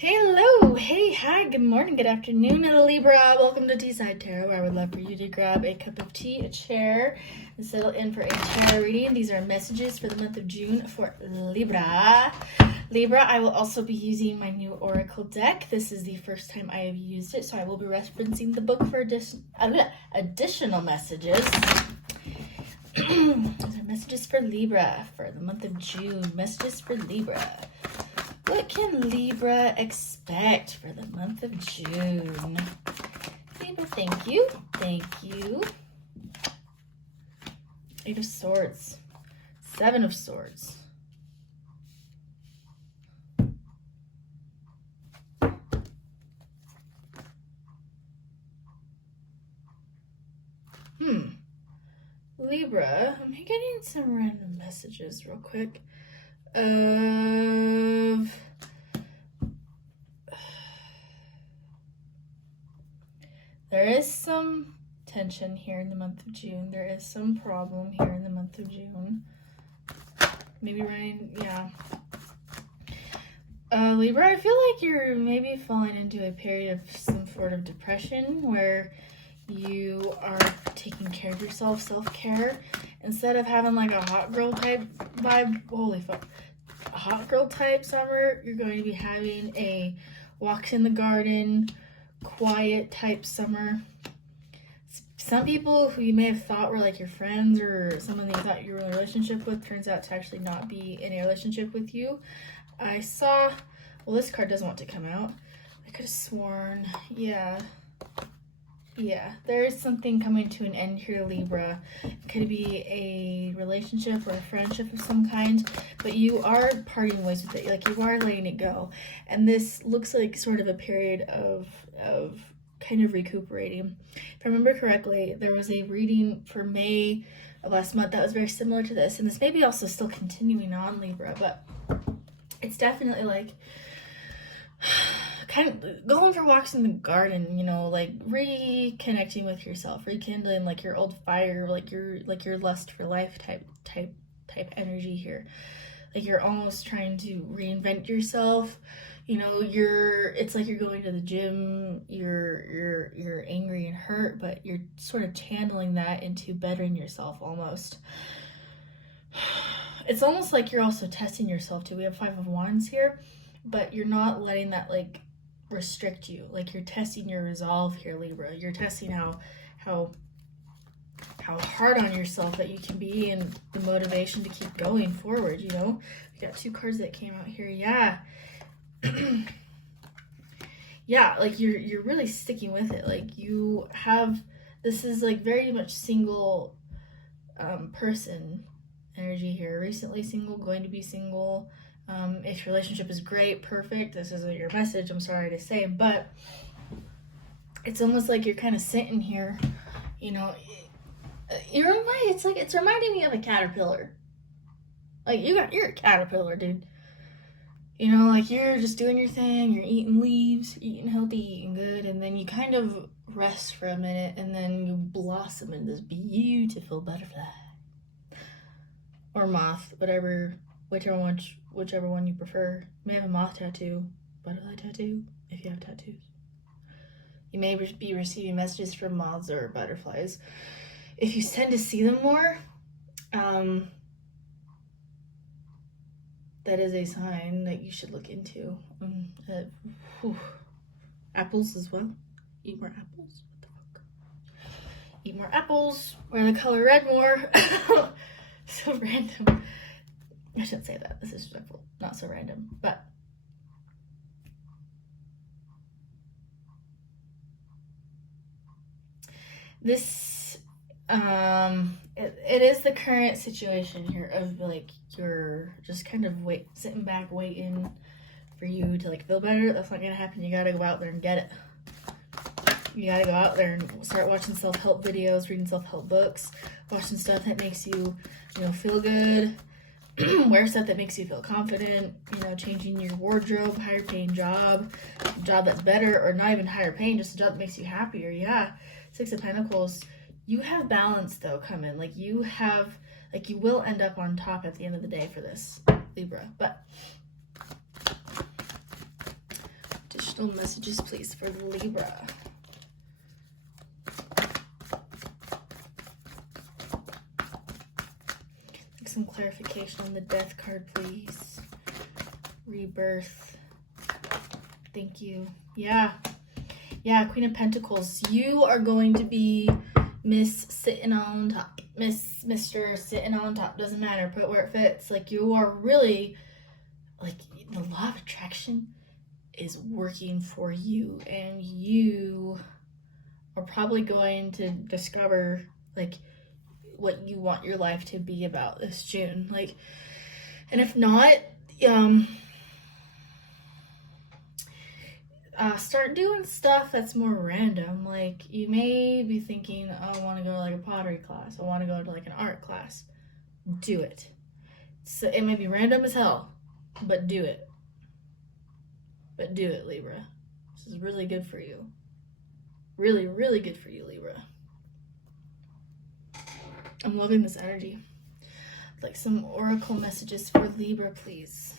Hello, hey, hi, good morning, good afternoon, Libra. Welcome to T-Side Tarot, where I would love for you to grab a cup of tea, a chair, and settle in for a tarot reading. These are messages for the month of June for Libra. Libra, I will also be using my new Oracle deck. This is the first time I have used it, so I will be referencing the book for additional messages. Those are messages for Libra for the month of June. Messages for Libra. What can Libra expect for the month of June? Libra, thank you. Thank you. 8 of Swords. 7 of Swords. Libra, I'm getting some random messages real quick. There is some tension here in the month of June. There is some problem here in the month of June. Maybe Ryan, yeah. Libra, I feel like you're maybe falling into a period of some sort of depression where you are taking care of yourself, self-care, instead of having like a hot girl type vibe. Holy fuck. A hot girl type summer, you're going to be having a walks in the garden, quiet type summer. Some people who you may have thought were like your friends or someone that you thought you were in a relationship with turns out to actually not be in a relationship with you. I saw, well, this card doesn't want to come out. I could have sworn, yeah, there is something coming to an end here, Libra. It could be a relationship or a friendship of some kind, but you are parting ways with it. Like, you are letting it go. And this looks like sort of a period of kind of recuperating. If I remember correctly, there was a reading for May of last month that was very similar to this. And this may be also still continuing on, Libra, but it's definitely like kind of going for walks in the garden, you know, like reconnecting with yourself, rekindling like your old fire, like your lust for life type energy here. Like you're almost trying to reinvent yourself. You know, it's like you're going to the gym, you're angry and hurt, but you're sort of channeling that into bettering yourself almost. It's almost like you're also testing yourself too. We have 5 of Wands here, but you're not letting that like restrict you. Like you're testing your resolve here, Libra. You're testing how hard on yourself that you can be and the motivation to keep going forward, you know? We got 2 cards that came out here. Yeah. Yeah, like you're really sticking with it. Like this is like very much single person energy here. Recently single, going to be single. If your relationship is great, perfect, this isn't your message, I'm sorry to say, but it's almost like you're kind of sitting here, you know. It's reminding me of a caterpillar. Like you're a caterpillar, dude. You know, like you're just doing your thing, you're eating leaves, eating healthy, eating good, and then you kind of rest for a minute, and then you blossom into this beautiful butterfly. Or moth, whichever one you prefer. You may have a moth tattoo, butterfly tattoo, if you have tattoos. You may be receiving messages from moths or butterflies. If you tend to see them more, that is a sign that you should look into. Apples as well. Eat more apples. What the fuck? Eat more apples. Wear the color red more. So random. I shouldn't say that. This is disrespectful. Not so random. But this, it is the current situation here of like you're just kind of sitting back waiting for you to like feel better. That's not gonna happen. You gotta go out there and get it. You gotta go out there and start watching self-help videos, reading self-help books, watching stuff that makes you, you know, feel good. Wear stuff that makes you feel confident, you know, changing your wardrobe, higher paying job, a job that's better, or not even higher paying, just a job that makes you happier. Yeah. 6 of Pentacles. You have balance though coming. Like you will end up on top at the end of the day for this, Libra. But additional messages, please, for Libra. Like some clarification on the Death card, please. Rebirth. Thank you. Yeah, Queen of Pentacles. You are going to be Miss sitting on top. Mr. sitting on top. Doesn't matter. Put where it fits. Like, you are really, like, the law of attraction is working for you. And you are probably going to discover, like, what you want your life to be about this June. Like, and if not, start doing stuff that's more random. Like, you may be thinking, oh, I want to go to like a pottery class. I want to go to like an art class. Do it. So it may be random as hell, but do it. But do it, Libra. This is really good for you. Really, really good for you, Libra. I'm loving this energy. Like some oracle messages for Libra, please.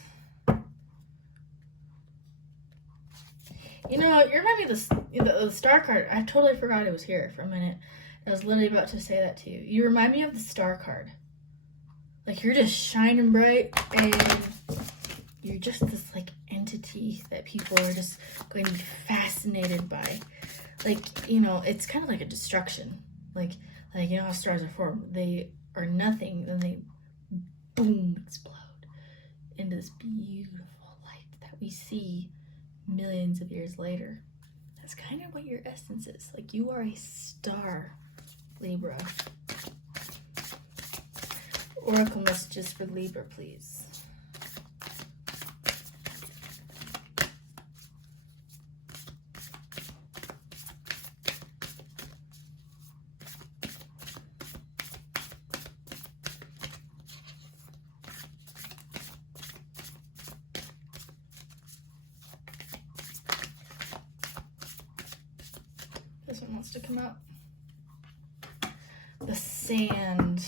You know, you remind me of the star card. I totally forgot it was here for a minute. I was literally about to say that to you. You remind me of the star card. Like, you're just shining bright, and you're just this, like, entity that people are just going to be fascinated by. Like, you know, it's kind of like a destruction. Like, you know how stars are formed? They are nothing, then they, boom, explode into this beautiful light that we see millions of years later. That's kind of what your essence is. Like, you are a star, Libra. Oracle messages for Libra, please. This one wants to come out. The Sand.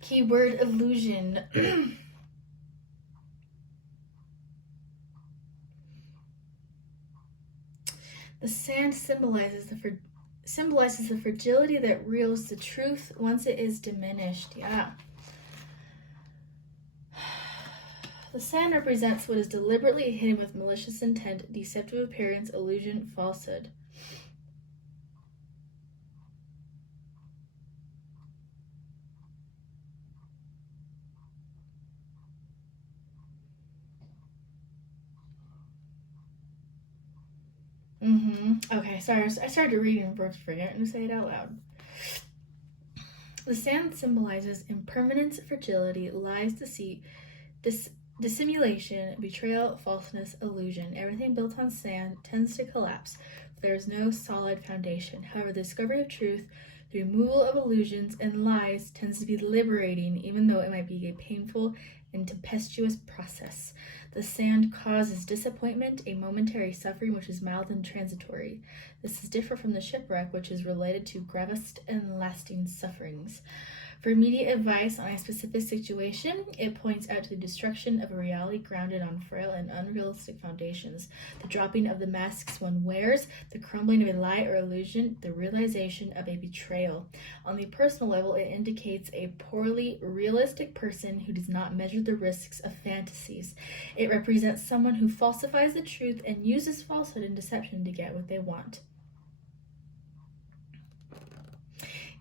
Keyword illusion. The sand symbolizes the fragility that reveals the truth once it is diminished. Yeah. The sand represents what is deliberately hidden with malicious intent, deceptive appearance, illusion, falsehood. Okay, sorry, I started reading and was forgetting to say it out loud. The sand symbolizes impermanence, fragility, lies, deceit, dissimulation, betrayal, falseness, illusion. Everything built on sand tends to collapse. There is no solid foundation. However, the discovery of truth, the removal of illusions and lies tends to be liberating, even though it might be a painful and tempestuous process. The sand causes disappointment, a momentary suffering which is mild and transitory. This is different from the shipwreck, which is related to gravest and lasting sufferings. For immediate advice on a specific situation, it points out to the destruction of a reality grounded on frail and unrealistic foundations, the dropping of the masks one wears, the crumbling of a lie or illusion, the realization of a betrayal. On the personal level, it indicates a poorly realistic person who does not measure the risks of fantasies. It represents someone who falsifies the truth and uses falsehood and deception to get what they want.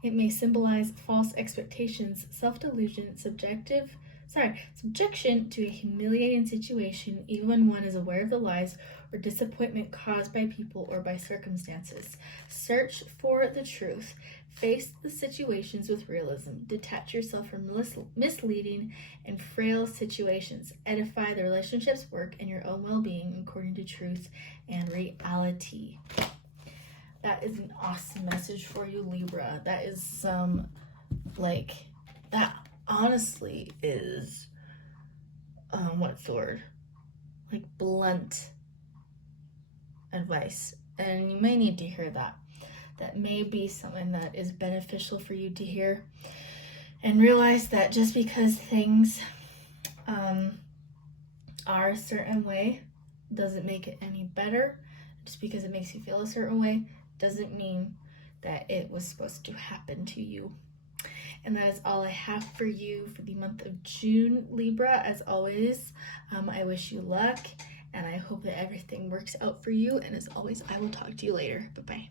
It may symbolize false expectations, self-delusion, subjection to a humiliating situation, even when one is aware of the lies or disappointment caused by people or by circumstances. Search for the truth. Face the situations with realism. Detach yourself from misleading and frail situations. Edify the relationships, work, and your own well-being according to truth and reality. That is an awesome message for you, Libra. That is some, that honestly is, what's the word? Like, blunt advice. And you may need to hear that. that may be something that is beneficial for you to hear. And realize that just because things are a certain way doesn't make it any better. Just because it makes you feel a certain way doesn't mean that it was supposed to happen to you. And that is all I have for you for the month of June, Libra. As always, I wish you luck, and I hope that everything works out for you. And as always, I will talk to you later. Bye-bye.